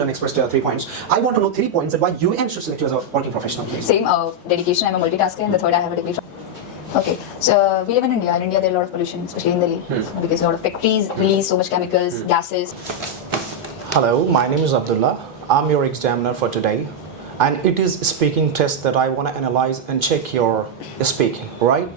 and expressed 3 points. I want to know 3 points that why UN should select you as a working professional, please. Same dedication, I'm a multitasker, and the third I have a degree from. Okay, so we live in India. In India, there are a lot of pollution, especially in Delhi, because a lot of factories release so much chemicals, gases. Hello, my name is Abdullah. I'm your examiner for today, and it is a speaking test that I want to analyze and check your speaking, right?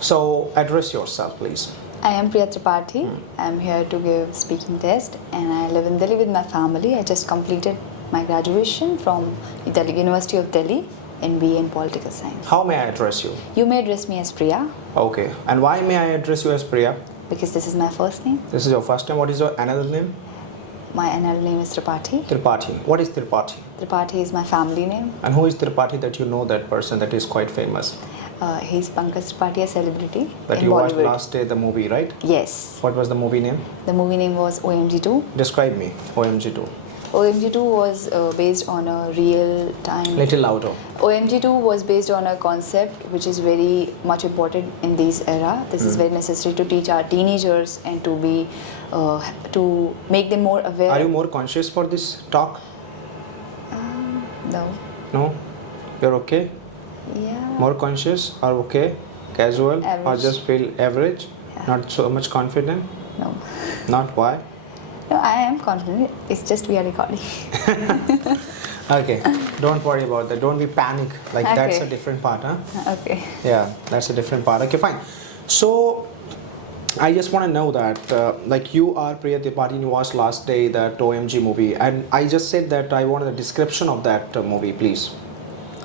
So address yourself, please. I am Priya Tripathi. I'm here to give speaking test, and I live in Delhi with my family. I just completed my graduation from the University of Delhi in BA in Political Science. How may I address you? You may address me as Priya. Okay, and why may I address you as Priya? Because this is my first name. This is your first name. What is your another name? My another name is Tripathi. Tripathi. What is Tripathi? Tripathi is my family name. And who is Tripathi that you know, that person that is quite famous? He's Pankaj Tripathi, a celebrity That in you watched Bollywood. last day, the movie, right? Yes. What was the movie name? The movie name was OMG2. Describe me, OMG2. OMG2 was based on a real time. Little louder. OMG2 was based on a concept which is very much important in this era. This is very necessary to teach our teenagers and to be to make them more aware. Are you more conscious for this talk? No. No? You're okay? Yeah. More conscious or okay? Casual? Or Average. just feel average? Yeah. Not so much confident? No. Not why? No, I am confident. It's just we are recording. Okay, don't worry about that. Don't be panic. Like that's a Okay. different part, huh? Okay. Yeah, that's a different part. Okay, fine. So, I just want to know that, like you are Priya Tripathi, and you watched last day that OMG movie, and I just said that I wanted a description of that movie, please.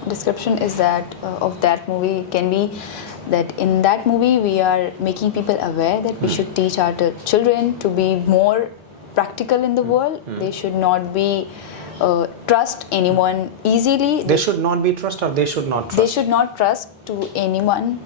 Description is that of that movie can be that in that movie we are making people aware that we should teach our children to be more practical in the world. They should not be trust anyone easily. They should not be trust, or they should not trust? They should not trust to anyone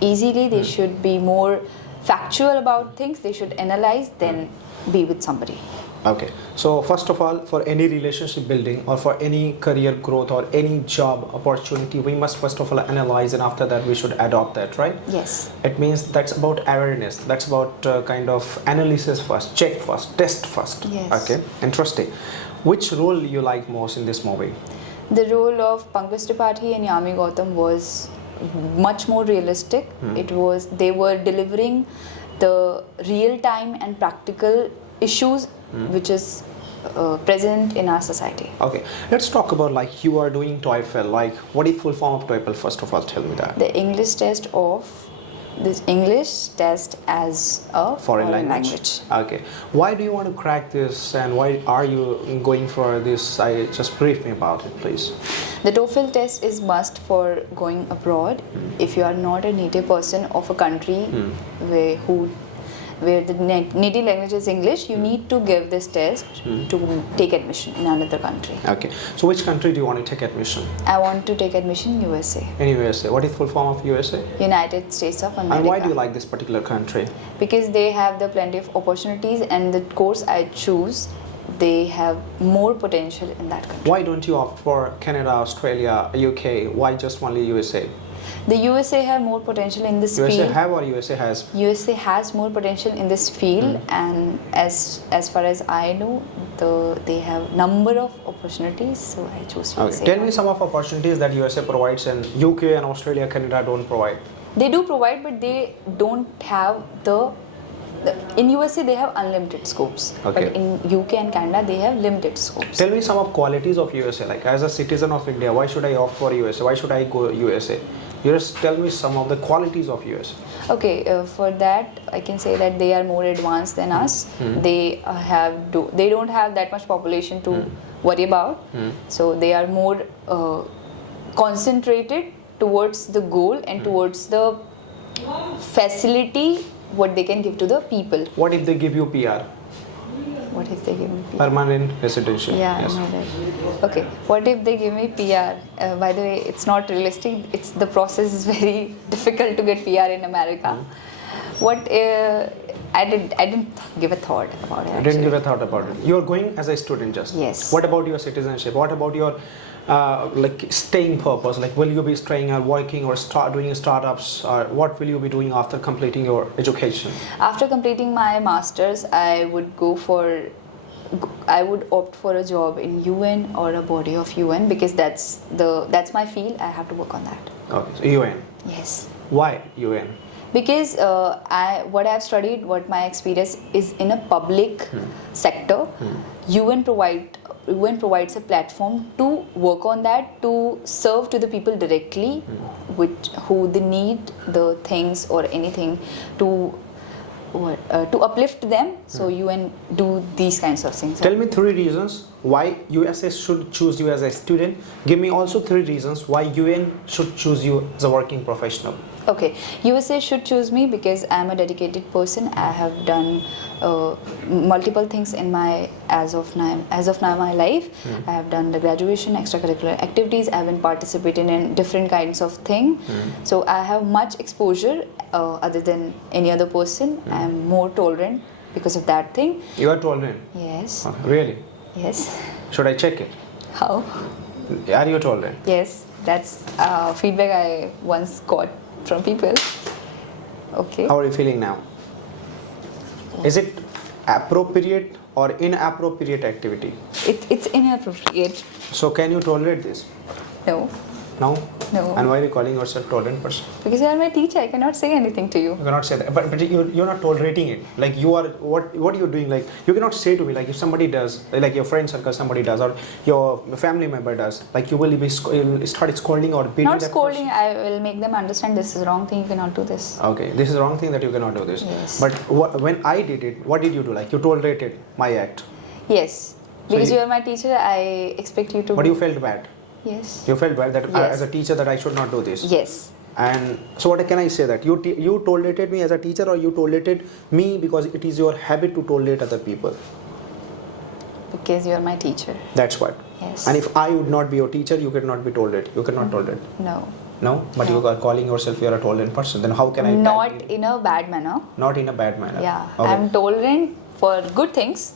easily. They should be more factual about things. They should analyze, then be with somebody. Okay, so first of all, for any relationship building or for any career growth or any job opportunity, we must first of all analyze, and after that we should adopt that, right? Yes. It means that's about awareness, that's about kind of analysis first, check first, test first. Yes. Okay, interesting. Which role you like most in this movie? The role of Pankaj Tripathi and Yami Gautam was much more realistic. It was, they were delivering the real time and practical issues which is present in our society. Okay, let's talk about, like, you are doing TOEFL. Like, what is full form of TOEFL? First of all, tell me that. The English test of this English test as a Foreign language. Okay, why do you want to crack this, and why are you going for this? Just brief me about it, please. The TOEFL test is must for going abroad. If you are not a native person of a country where the native language is English, you need to give this test to take admission in another country. Okay, so which country do you want to take admission? I want to take admission in USA. In USA. What is full form of USA? United States of America. And why do you like this particular country? Because they have the plenty of opportunities, and the course I choose, they have more potential in that country. Why don't you opt for Canada, Australia, UK? Why just only USA? The USA have more potential in this USA field. have, or USA has? USA has more potential in this field, and as far as I know, they have number of opportunities, so I choose USA. Okay. Tell me some of opportunities that USA provides and UK and Australia, Canada don't provide. They do provide, but they don't have in USA they have unlimited scopes, Okay. but in UK and Canada they have limited scopes. Tell me some of qualities of USA. Like, as a citizen of India, why should I opt for USA? Why should I go USA? You just tell me some of the qualities of USA. Okay, for that I can say that they are more advanced than us. They they don't have that much population to worry about, so they are more concentrated towards the goal and towards the facility what they can give to the people. What if they give you PR? What if they give me PR? Permanent residential. Yeah, Yes. I know that. Okay, what if they give me PR? By the way, it's not realistic. The process is very difficult to get PR in America. What I didn't give a thought about it. I didn't give a thought about it. You're going as a student just. Yes. What about your citizenship? What about your like staying purpose? Like, will you be staying or working or doing startups, or what will you be doing after completing your education? After completing my masters, I would go for I would opt for a job in UN or a body of UN, because that's my field. I have to work on that. Okay, so UN. Yes. Why UN? Because what I've studied, what my experience is in a public sector, UN provides a platform to work on that, to serve to the people directly, who they need the things or anything to uplift them. So UN do these kinds of things. Tell me 3 reasons why USA should choose you as a student. Give me also 3 reasons why UN should choose you as a working professional. Okay, USA should choose me because I am a dedicated person. I have done multiple things in my as of now my life. I have done the graduation, extracurricular activities. I have been participating in different kinds of thing. So I have much exposure other than any other person. I am more tolerant because of that thing. You are tolerant? Yes. Really? Yes. Should I check it? How? Are you tolerant? Yes, that's feedback I once got from people. Okay. How are you feeling now? Is it appropriate or inappropriate activity? It's inappropriate. So can you tolerate this? No. No? No. And why are you calling yourself tolerant person? Because you are my teacher, I cannot say anything to you. You cannot say that, but you're not tolerating it. Like you are, what you're doing, like you cannot say to me, like if somebody does, like your friend circle somebody does, or your family member does, like you will be you'll start scolding or beating Not that scolding, person. I will make them understand this is the wrong thing, you cannot do this. Okay, this is the wrong thing that you cannot do this. Yes. But when I did it, what did you do? Like you tolerated my act. Yes. So Because you- you are my teacher, I expect you to. But you felt bad. Yes. You felt bad that Yes. as a teacher that I should not do this. Yes. And so what can I say, that you tolerated me as a teacher, or you tolerated me because it is your habit to tolerate other people? Because you are my teacher. That's what. Yes. And if I would not be your teacher, you could not be tolerant. You cannot tolerate. No. No? But No. you are calling yourself you are a tolerant person. Then how can I? Not in a bad manner. Not in a bad manner. Yeah. Okay. I'm tolerant for good things.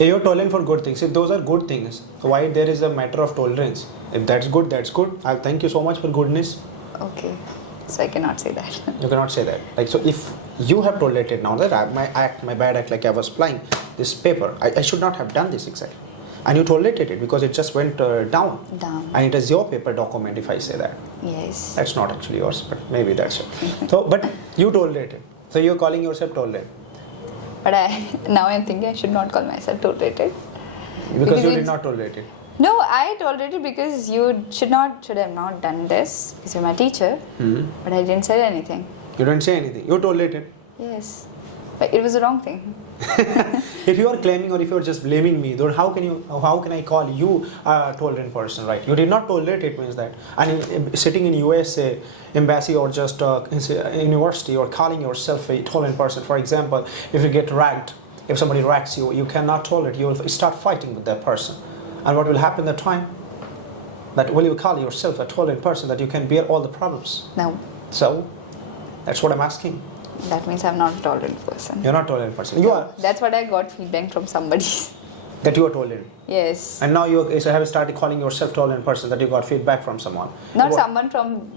You're tolerant for good things. If those are good things, why there is a matter of tolerance? If that's good, that's good. I'll thank you so much for goodness. Okay. So I cannot say that. You cannot say that. Like, so if you have tolerated now that my bad act, like I was flying this paper, I should not have done this exactly. And you tolerated it because it just went down. Down. And it is your paper document if I say that. Yes. That's not actually yours, but maybe that's it. So, but you tolerated. So you're calling yourself tolerant. But now I'm thinking I should not call myself tolerated. Because you it's- did not tolerate it. No, I tolerated because you should have not done this because you're my teacher. But I didn't say anything. You didn't say anything. You tolerated. Yes. But it was the wrong thing. If you are claiming or if you are just blaming me, then how can I call you a tolerant person, right? You did not tolerate it means that. And sitting in USA embassy or just university, or calling yourself a tolerant person. For example, if you get ragged, if somebody rags you, you cannot tolerate. You will start fighting with that person. And what will happen at the time? That will you call yourself a tolerant person that you can bear all the problems? No. So that's what I'm asking. That means I'm not a tolerant person. You're not a tolerant person. You are. That's what I got feedback from somebody. That you are tolerant. Yes. And now you have started calling yourself tolerant person, that you got feedback from someone. Not What- someone, from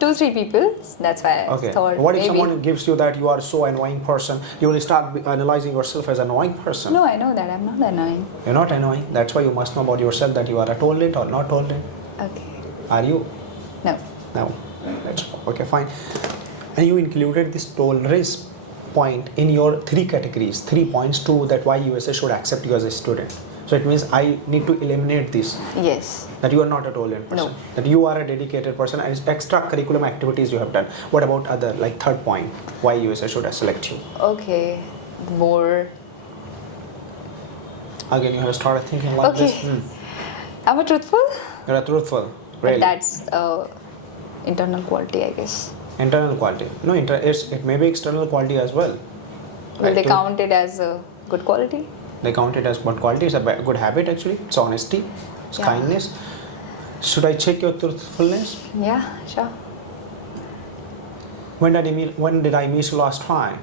2-3 people. That's why I Okay. thought What if maybe. someone gives you that you are so annoying person? You will start analyzing yourself as an annoying person. No, I know that. I'm not annoying. You're not annoying. That's why you must know about yourself that you are a tolerant or not tolerant. Okay. Are you? No. No. That's okay. Fine. And you included this tolerance point in your 3 categories, 3 points to that why USA should accept you as a student. So it means I need to eliminate this. Yes. That you are not a tolerant person. No. That you are a dedicated person, and extra curriculum activities you have done. What about other, like 3rd point, why USA should select you? Okay. More. Again, you have started thinking like Okay. this. Am I truthful? You're a truthful. But Really. that's internal quality, I guess. Internal quality. No, it may be external quality as well. Will Right, they to- count it as a good quality? They count it as what quality? It's a good habit actually. It's honesty. It's Yeah. kindness. Should I check your truthfulness? Yeah, sure. When did I meet you last time?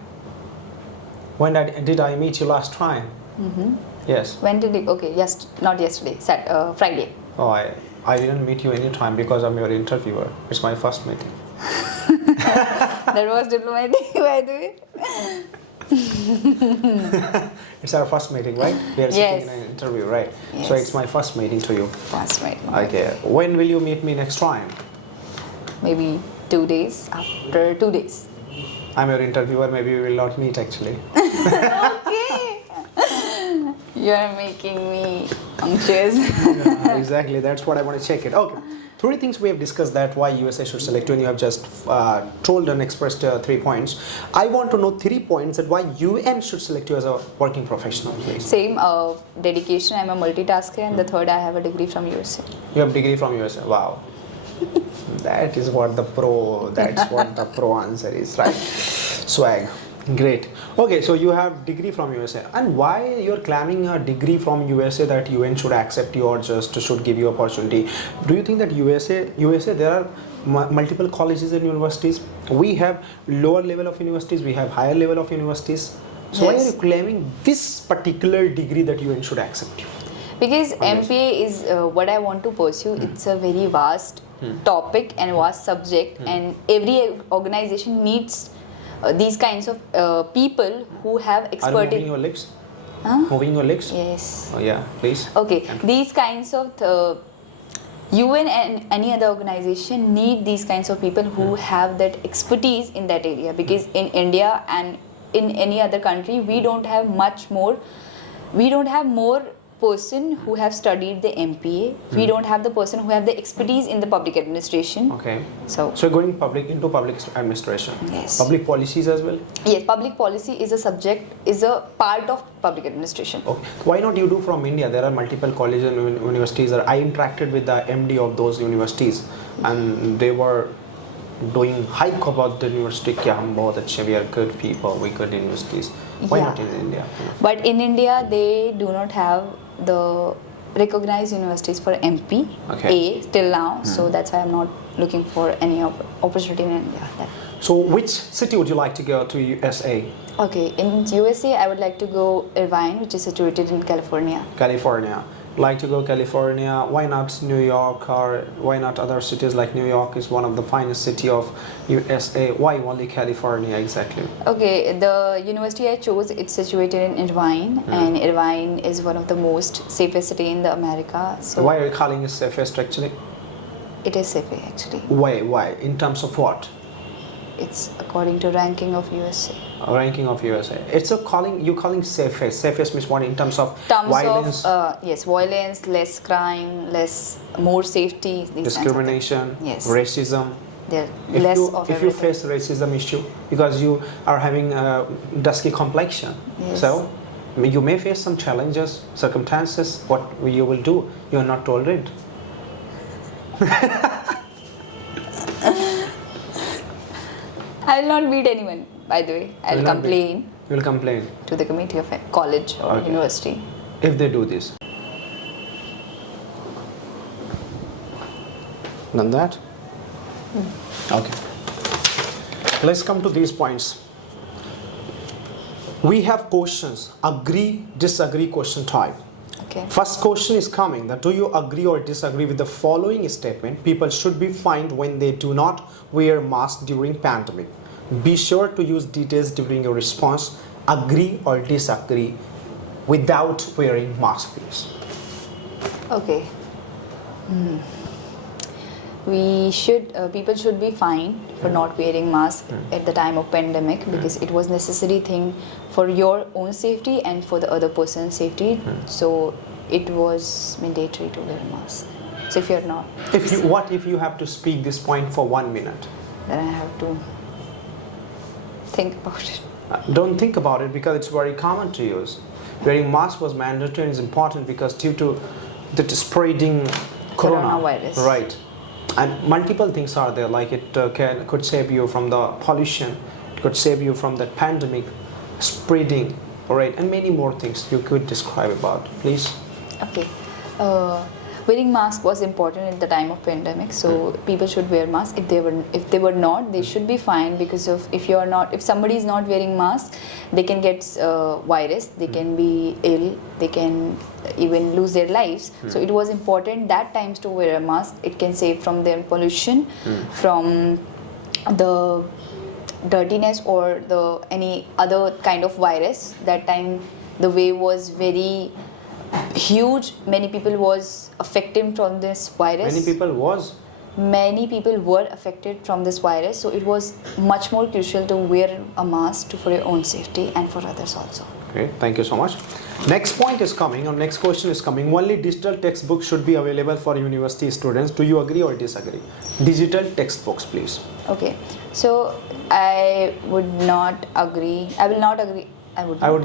When did I meet you last time? Mm-hmm. Yes. When did you? Okay, yes, not yesterday. Friday. Oh, I didn't meet you any time because I'm your interviewer. It's my first meeting. That was diplomatic, by the way. It's our first meeting, right? We are Yes. sitting in an interview, right? So Yes. it's my first meeting to you. That's right. Okay. When will you meet me next time? Maybe 2 days. After 2 days. I'm your interviewer. Maybe we will not meet actually. Okay. You're making me anxious. Yeah, exactly. That's what I want to check it. Okay. 3 things we have discussed that why USA should select you, and you have just told and expressed 3 points. I want to know 3 points that why UN should select you as a working professional, please. Same dedication. I'm a multitasker, and the third, I have a degree from USA. You have degree from USA. Wow. That is what the pro. That's what the pro answer is, right? Swag. Great. Okay, so you have degree from USA, and why you're claiming a degree from USA that UN should accept you or just should give you opportunity? Do you think that USA there are multiple colleges and universities? We have lower level of universities, we have higher level of universities. So why are Yes. you claiming this particular degree that UN should accept you? Because Oh, yes. MPA is what I want to pursue. It's a very vast topic and vast subject, and every organization needs these kinds of people who have Are you moving expertise. your lips? Huh? Moving your lips? Yes. Oh yeah, please. Okay. These kinds of UN and any other organization need these kinds of people who have that expertise in that area. Because in India and in any other country, we don't have much more. We don't have more person who have studied the MPA. We don't have the person who have the expertise in the public administration. Okay. So So going into public administration. Yes. Public policies as well. yes, public policy is a subject, is a part of public administration. Okay. Why not you do from India? There are multiple colleges and universities. I interacted with the MD of those universities, and they were doing hype about the university. कि हम बहुत अच्छे, we are good people, we good universities. Why Yeah. not in India? But in India, they do not have the recognized universities for MP Okay. A till now. So that's why I'm not looking for any opportunity in India. So which city would you like to go to USA? Okay, in USA, I would like to go Irvine, which is situated in California. California. Like to go California. Why not New York, or why not other cities like New York is one of the finest city of USA? Why only California exactly? Okay, the university I chose, it's situated in Irvine, and Irvine is one of the most safest city in the America. So Why are you calling it safest actually? it is safe actually. Why? In terms of what? It's according to ranking of USA. Ranking of USA. It's a calling safest. Safest means what in terms of Terms violence, of yes, violence, less crime, more safety, these discrimination, kinds of things. Yes, racism. there If less you of if you everything. face racism issue because you are having a dusky complexion, Yes. so you may face some challenges, circumstances. What you will do? You are not tolerant. I will not beat anyone. By the way, I will Will not beat. complain You will complain to the committee of a college or Okay. university. if they do this. Done that? Okay. Let's come to these points. We have questions, agree, disagree question type. Okay. First question is coming that do you agree or disagree with the following statement? People should be fined when they do not wear mask during pandemic. Be sure to use details during your response. Agree or disagree without wearing mask, please. Okay. We should people should be fined for not wearing mask at the time of pandemic because it was necessary thing for your own safety and for the other person's safety. So it was mandatory to wear a mask. So if you're not, What if you have to speak this point for 1 minute? then I have to think about it. Don't think about it because it's very common to use. Wearing mask was mandatory and is important because due to the spreading Coronavirus. Right. And multiple things are there, like it could save you from the pollution, it could save you from the pandemic spreading, right, and many more things you could describe about, please. Okay. Wearing mask was important at the time of pandemic, so people should wear mask. If they were not, they should be fined because of if somebody is not wearing mask, they can get virus, they can be ill, they can even lose their lives. So it was important that times to wear a mask. It can save from their pollution, from the dirtiness or the any other kind of virus. That time the wave was very huge. Many people was affected from this virus. Many people were affected from this virus, so it was much more crucial to wear a mask for your own safety and for others also. Okay, thank you so much. Next point is coming, or next question is coming. Only digital textbooks should be available for university students. Do you agree or disagree? Digital textbooks, please. Okay, so I would not agree. I will not agree. I would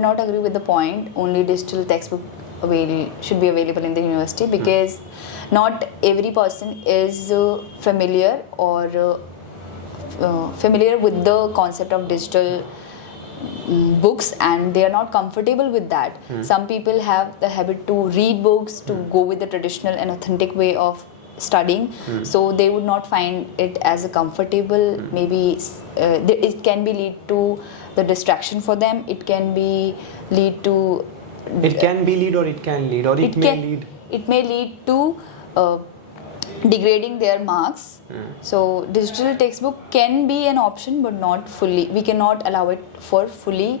not agree with the point. Only digital textbook should be available in the university, because not every person is familiar with the concept of digital books, and they are not comfortable with that. Some people have the habit to read books, to go with the traditional and authentic way of studying, so they would not find it as a comfortable. Maybe it can be lead to the distraction for them. It may lead to degrading their marks. So digital textbook can be an option, but not fully. We cannot allow it for fully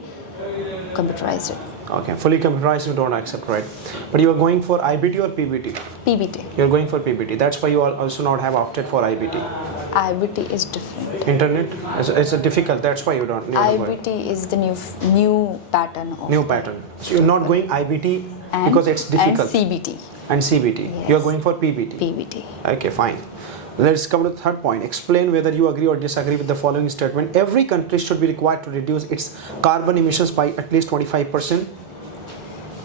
computerized. Okay, fully computerized you don't accept, right? But you are going for IBT or PBT? PBT. You're going for PBT. That's why you also not have opted for IBT. IBT is different. Internet? It's a difficult. That's why you don't. IBT is the new pattern. New pattern. So you're not going IBT because it's difficult. And CBT. Yes. You are going for PBT. PBT. Okay, fine. Let's come to the third point. Explain whether you agree or disagree with the following statement. Every country should be required to reduce its carbon emissions by at least 25%.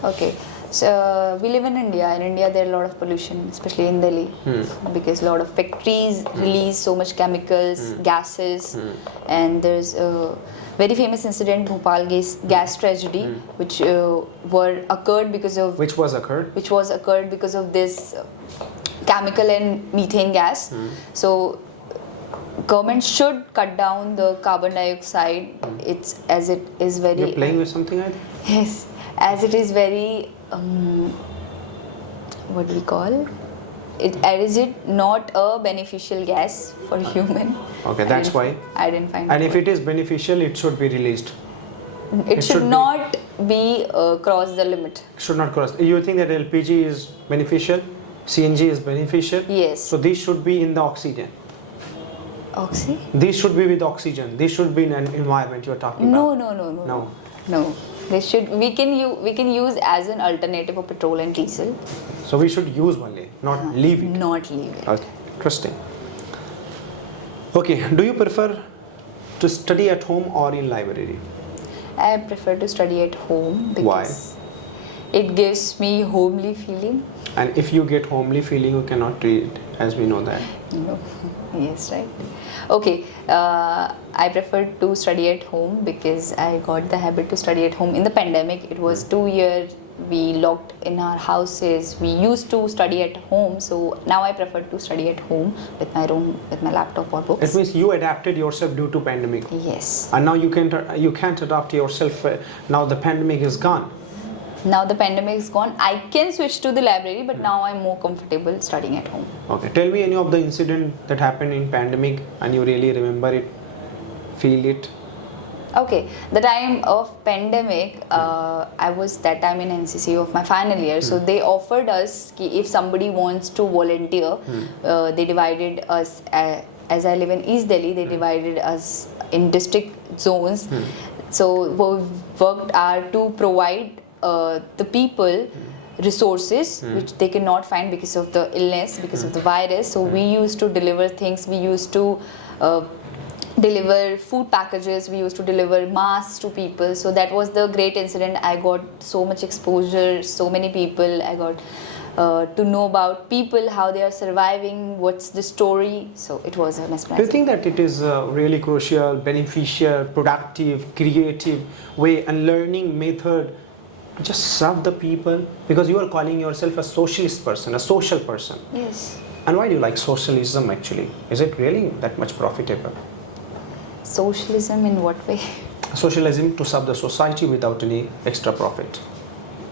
Okay. So we live in India. In India, there are a lot of pollution, especially in Delhi, because a lot of factories release so much chemicals, gases, and there's a very famous incident, Bhopal gas tragedy, which occurred because of this chemical and methane gas. So government should cut down the carbon dioxide. It's as it is very. You're playing with something, I think? Yes, as it is very. What do we call it? Is it not a beneficial gas for human? Okay, that's why. I didn't find. And if it is beneficial, it should be released. It should not be cross the limit. Should not cross. You think that LPG is beneficial? CNG is beneficial? Yes. So these should be in the oxygen. Oxy? These should be with oxygen. These should be in an environment you are talking about. No. They should. We can use as an alternative of petrol and diesel. So we should use only, not leave it. Not leave it. Okay, interesting. Okay, do you prefer to study at home or in library? I prefer to study at home because it gives me homely feeling. And if you get homely feeling, you cannot read, as we know that. No. Yes, right. Okay, I prefer to study at home because I got the habit to study at home in the pandemic. It was 2 years. We locked in our houses. We used to study at home, so now I prefer to study at home with my laptop or books. It means you adapted yourself due to pandemic. Yes. And now you can't adapt yourself. Now the pandemic is gone. Now the pandemic is gone. I can switch to the library, but now I'm more comfortable studying at home. Okay. Tell me any of the incident that happened in pandemic and you really remember it, feel it. Okay, the time of pandemic, I was that time in NCC of my final year. So they offered us if somebody wants to volunteer, they divided us. As I live in East Delhi, they divided us in district zones. So we worked to provide the people resources which they cannot find because of the illness, because of the virus. So we used to deliver things. We used to deliver food packages. We used to deliver masks to people. So that was the great incident. I got so much exposure. So many people. I got to know about people, how they are surviving, what's the story. So it was a mesmerizing. Do you think that it is a really crucial, beneficial, productive, creative way and learning method? Just serve the people, because you are calling yourself a socialist person, a social person. Yes. And why do you like socialism actually? Is it really that much profitable? Socialism in what way? Socialism to serve the society without any extra profit.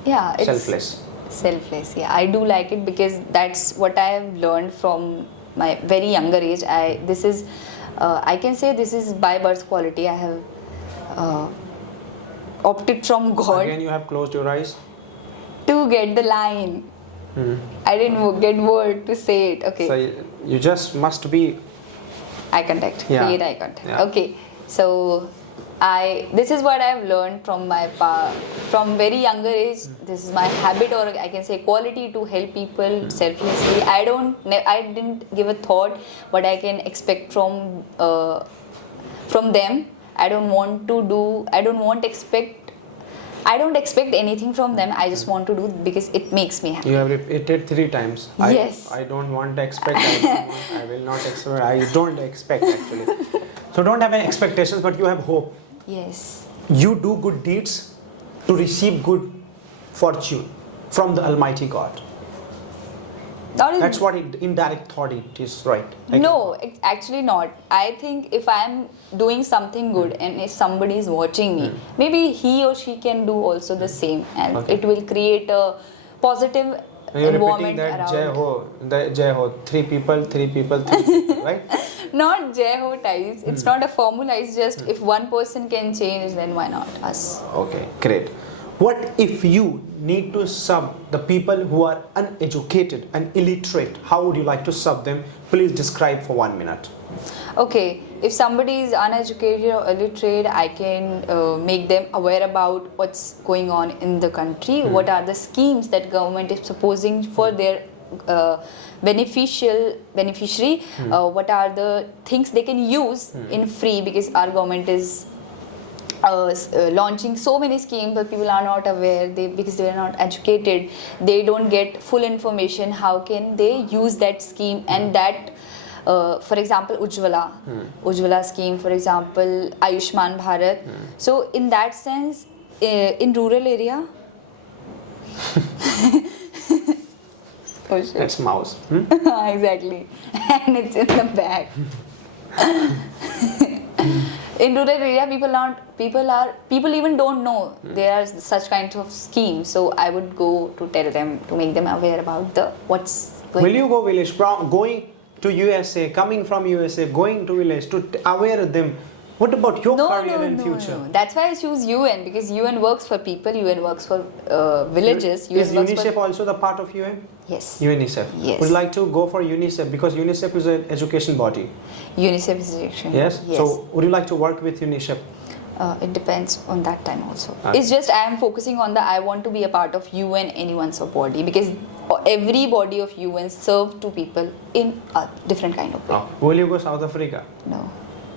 Yeah, it's selfless. Selfless, yeah. I do like it because that's what I have learned from my very younger age. This is I can say this is by birth quality. I have opted from God Again, you have closed your eyes. to get the line. I didn't get word to say it. Okay. So you just must be. Eye contact. Yeah. Create eye contact. Yeah. Okay. So this is what I've learned from my from very younger age. This is my habit, or I can say quality, to help people selflessly. I didn't give a thought what I can expect from them. I don't expect anything from them. I just want to do because it makes me happy. You have repeated 3 times. Yes. I don't want to expect. I will not expect. I don't expect actually. So don't have any expectations, but you have hope. Yes. You do good deeds to receive good fortune from the Almighty God. That's what indirect thought it is, right? No, it's actually not. I think if I'm doing something good and if somebody is watching me, maybe he or she can do also the same, and it will create a positive You're environment repeating that around. Jai Ho, the Jai Ho, 3 people, right? Not Jai Ho types. It's not a formula. It's just if one person can change, then why not us? Okay, great. What if you need to sub the people who are uneducated and illiterate? How would you like to sub them? Please describe for 1 minute. Okay, if somebody is uneducated or illiterate, I can make them aware about what's going on in the country. What are the schemes that government is proposing for their beneficiary? What are the things they can use in free, because our government is launching so many schemes, but people are not aware. Because they are not educated, they don't get full information. How can they use that scheme? And that, for example, Ujjwala scheme, for example, Ayushman Bharat. So in that sense, in rural area, oh shit. That's mouse. Exactly, and it's in the back. In rural area, people even don't know there are such kinds of schemes. So I would go to tell them, to make them aware about what's going on. Will you go village, going to USA, coming from USA, going to village to aware them? What about your career in future? No. That's why I choose UN, because UN works for people, UN works for villages. Is UNICEF also the part of UN? Yes. UNICEF. Yes. Would you like to go for UNICEF, because UNICEF is an education body? UNICEF is education. Yes. So would you like to work with UNICEF? It depends on that time also. Okay. It's just I am focusing on I want to be a part of UN anyone's body, because every body of UN serve to people in a different kind of way. Oh. Will you go South Africa? No.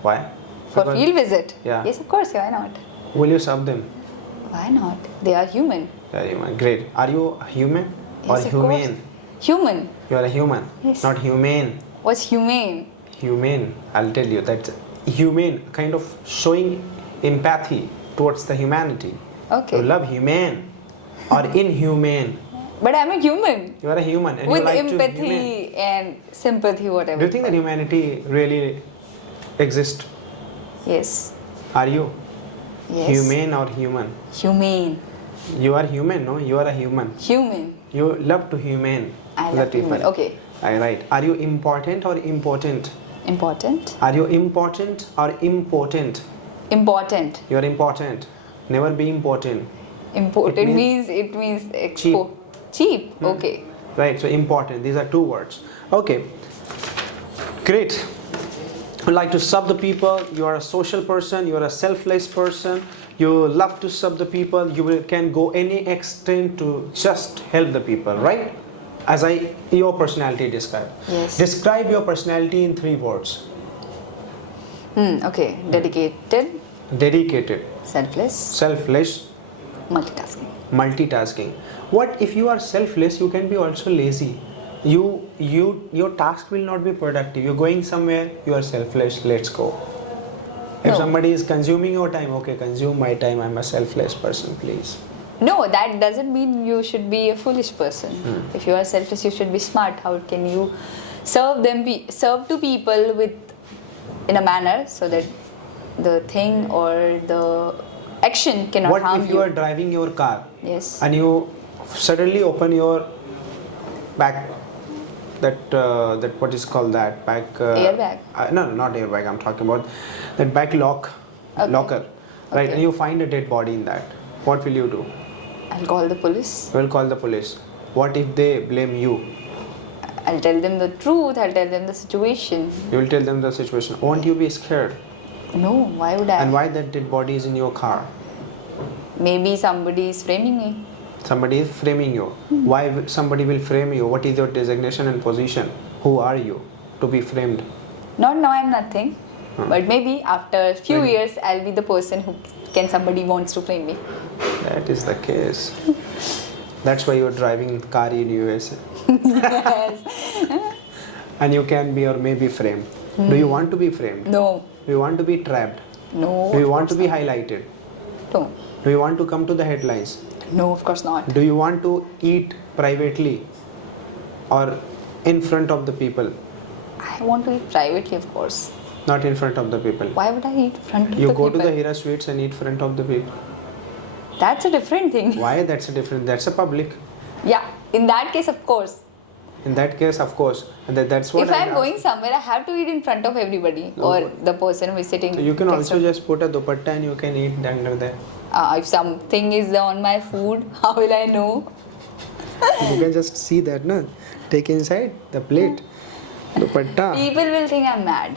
Why? For field visit? Yeah. Yes, of course. Why not? Will you serve them? Why not? They are human. They are human. Great. Are you a human or Yes, of humane? course. Human. You are a human, Yes. not humane. What's humane? Humane. I'll tell you that humane, kind of showing empathy towards the humanity. Okay. You love humane or inhumane. But I'm a human. You are a human and With you like to humane. empathy and sympathy, whatever. Do you think that humanity really exists? Yes. Are you Yes. humane or human? Humane. You are human, no? You are a human. Human. You love to humane I the love people. human. Okay. Right. Are you important or important? Important. Are you important or important? Important. You are important. Never be important. Important It means expo. Cheap. Okay. Right. So important. These are 2 words. Okay. Great. You like to serve the people. You are a social person. You are a selfless person. You love to serve the people. You can go any extent to just help the people. Right? As your personality describe. Yes. Describe your personality in 3 words. Okay. Dedicated. Dedicated. Selfless. Selfless. Multitasking. Multitasking. What if you are selfless? You can be also lazy. Your task will not be productive. You're going somewhere, you are selfless, let's go. If No. somebody is consuming your time, okay, consume my time, I'm a selfless person, please. No, that doesn't mean you should be a foolish person. If you are selfless, you should be smart. How can you serve to people in a manner so that the thing or the action cannot What harm if you are driving your car Yes. and you suddenly open your back that what is called that back Airbag. No, not airbag, I'm talking about that back locker, right? Okay. And you find a dead body in that, what will you do? I'll call the police. You will call the police. What if they blame you? I'll tell them the truth. I'll tell them the situation. You will tell them the situation. Won't you be scared? No, why would I? And why that dead body is in your car? Maybe somebody is framing me. Somebody is framing you. Why somebody will frame you? What is your designation and position? Who are you to be framed? Not now, I'm nothing. But maybe after a few When- years, I'll be the person who somebody wants to frame me. That is the case. That's why you're driving car in USA. Yes. And you can be or may be framed. Do you want to be framed? No. Do you want to be trapped? No. Do you want to be highlighted? No. Do you want to come to the headlines? No, of course not. Do you want to eat privately or in front of the people? I want to eat privately, of course. Not in front of the people. Why would I eat in front of You the go people? to the Hira Sweets and eat in front of the people. That's a different thing. Why? That's a different. That's a public. Yeah, in that case, of course. In that case, of course. And that's what If I'm asked. going somewhere, I have to eat in front of everybody or the person who is sitting. So you can next also to- just put a dupatta and you can eat under there. If something is on my food, how will I know? You can just see that, no? Take inside the plate. Dupatta. People will think I'm mad.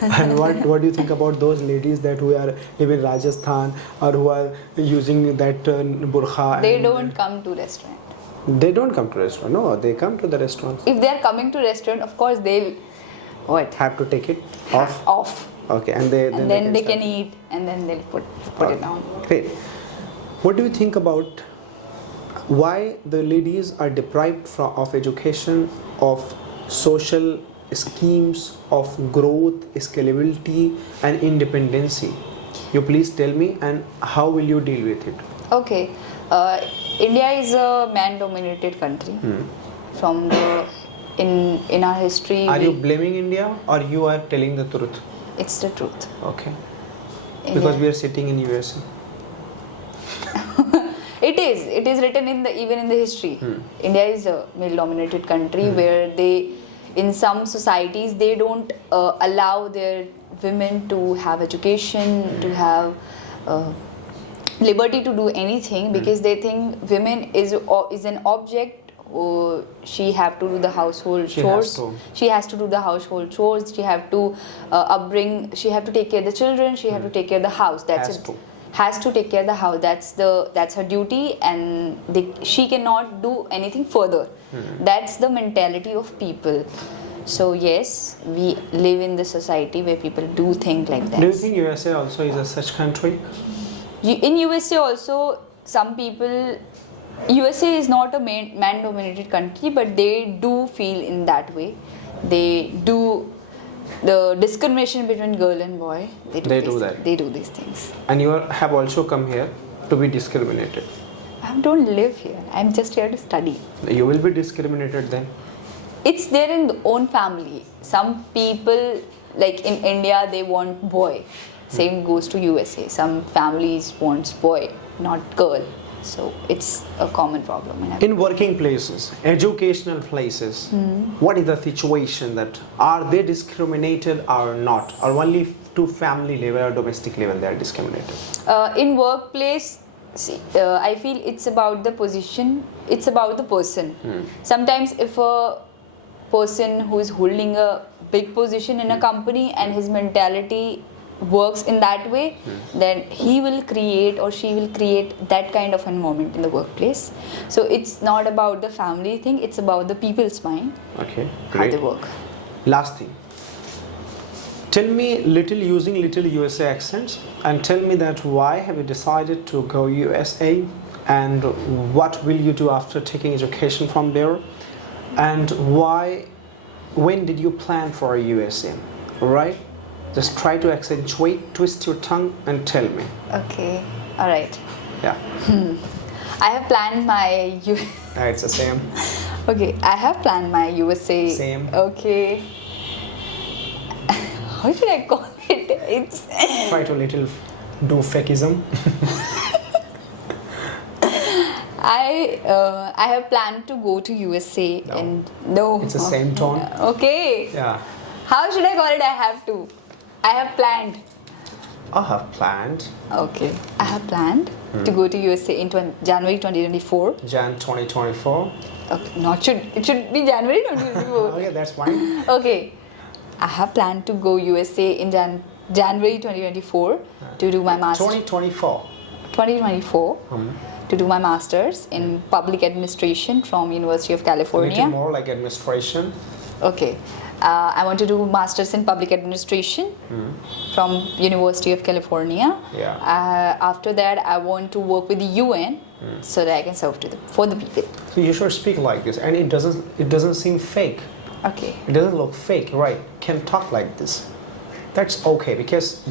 And what do you think about those ladies that who are live in Rajasthan or who are using that burkha? They and- don't come to restaurant. They don't come to restaurant. No, they come to the restaurants. If they are coming to restaurant, of course they'll what? Have to take it off. Off. Okay, and And then they can start. eat and then they'll put it down. Great. What do you think about why the ladies are deprived of education, of social schemes, of growth, scalability, and independency? You please tell me, and how will you deal with it? Okay. India is a man-dominated country. From the in our history, Are you blaming India or you are telling the truth? it's the truth. Okay. India- Because we are sitting in USA. It is written even in the history. India is a male-dominated country where in some societies they don't allow their women to have education, to have liberty to do anything because they think women is an object. She have to do the household chores. She has to do the household chores. She have to upbring. She have to take care of the children. She have to take care of the house. That's it. Has to take care of the house. That's her duty, and she cannot do anything further. That's the mentality of people. So yes, we live in the society where people do think like that. Do you think USA also is a such country? In USA also, some people, USA is not a man-dominated country, but they do feel in that way. They do the discrimination between girl and boy. They do these things. And you have also come here to be discriminated. I don't live here. I'm just here to study. You will be discriminated then. It's there in the own family. Some people, like in India, they want boy. Same goes to USA. Some families wants boy, not girl. So it's a common problem. In working places, educational places, what is the situation that are they discriminated or not? Or only to family level or domestic level they are discriminated? In workplace, I feel it's about the position. It's about the person. Sometimes if a person who is holding a big position in a company and his mentality works in that way, then he will create or she will create that kind of environment in the workplace. So it's not about the family thing, it's about the people's mind, Okay, how great. they work. Last thing. Tell me using little USA accents and tell me that why have you decided to go USA and what will you do after taking education from there and when did you plan for USA, right? Just try to accentuate, twist your tongue and tell me. Okay, alright. Yeah. I have planned my It's the same. Okay, I have planned my USA. Same. Okay. How should I call it? It's Try to little do fakeism. I have planned to go to USA No. and no. It's the same tone. Okay. Yeah. How should I call it? I have to. I have planned. I have planned Okay. I have planned to go to USA in January 2024. Jan 2024. Okay. Not should it should be January 2024. Okay, that's fine. Okay. I have planned to go USA in January 2024 to do my master 2024. 2024 to do my masters in public administration from University of A little California. more like administration. Okay. I want to do masters in public administration from University of California. Yeah. After that, I want to work with the UN so that I can serve for the people. So you should speak like this, and it doesn't seem fake. Okay. It doesn't look fake, right? Can talk like this. That's okay because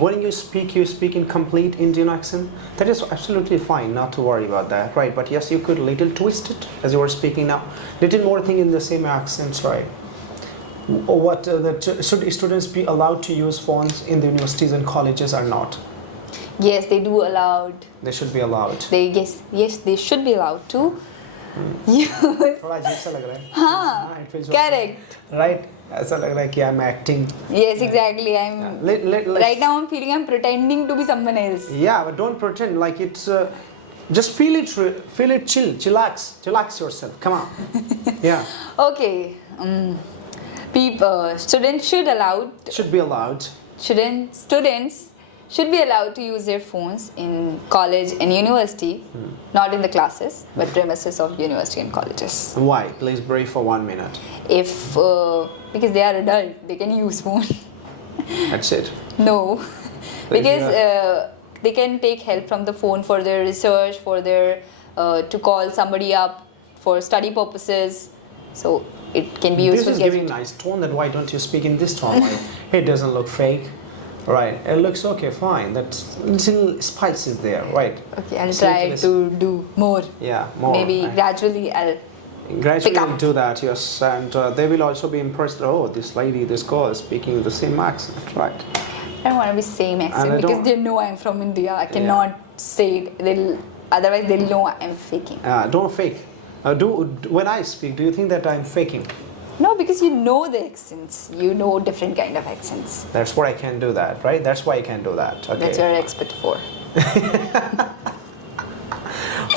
when you speak in complete Indian accent. That is absolutely fine, not to worry about that, right? But yes, you could little twist it as you were speaking now. Little more thing in the same accents, right? Or what should students be allowed to use phones in the universities and colleges or not? Yes, they do allowed. They should be allowed. Yes, they should be allowed to use. थोड़ा अजीब सा लग रहा है. हाँ, It feels correct. Right? ऐसा लग रहा है कि I'm acting. Yes, exactly. Right now I'm feeling I'm pretending to be someone else. Yeah, but don't pretend like it's. Just feel it chillax yourself. Come on. Yeah. Okay. Students Should be allowed. Students should be allowed to use their phones in college and university, not in the classes, but premises of university and colleges. Why? Please brief for 1 minute. Because they are adult, they can use phone. That's it. No, because they can take help from the phone for their research, for their to call somebody up for study purposes. So it can be useful. This is giving nice tone. That why don't you speak in this tone? Like, it doesn't look fake, right? It looks okay, fine. That little spice is there, right? Okay, I'll try to do more. Yeah, more. Maybe right. gradually I'll. Gradually I'll do that, yes, and they will also be impressed. Oh, this lady, this girl is speaking the same accent, right? I don't want to be same accent I because don't- they know I'm from India. I cannot say it. Otherwise they'll know I'm faking. Don't fake. When I speak, do you think that I'm faking? No, because you know the accents. You know different kind of accents. That's what I can do that, right? That's why I can do that. Okay. That's what you're expert for.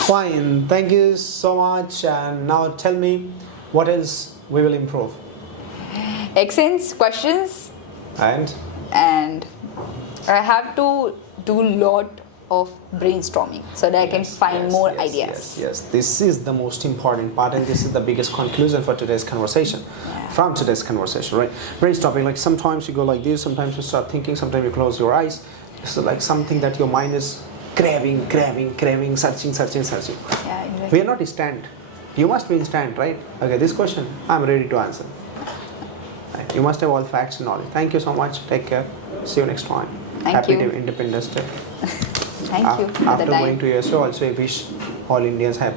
Fine. Thank you so much. And now tell me, what else we will improve? Accents, questions, And and I have to do lot of brainstorming so that I can find more ideas. Yes. This is the most important part, and this is the biggest conclusion for today's conversation. Yeah. From today's conversation, right? Brainstorming. Like sometimes you go like this, sometimes you start thinking, sometimes you close your eyes. It's like something that your mind is craving, searching. Yeah, exactly. We are not instant. You must be instant, right? Okay, this question I'm ready to answer. Right. You must have all facts and knowledge. Thank you so much. Take care. See you next time. Thank you. Happy Independence Day. Thank you. After going to USA, also I wish all Indians happy.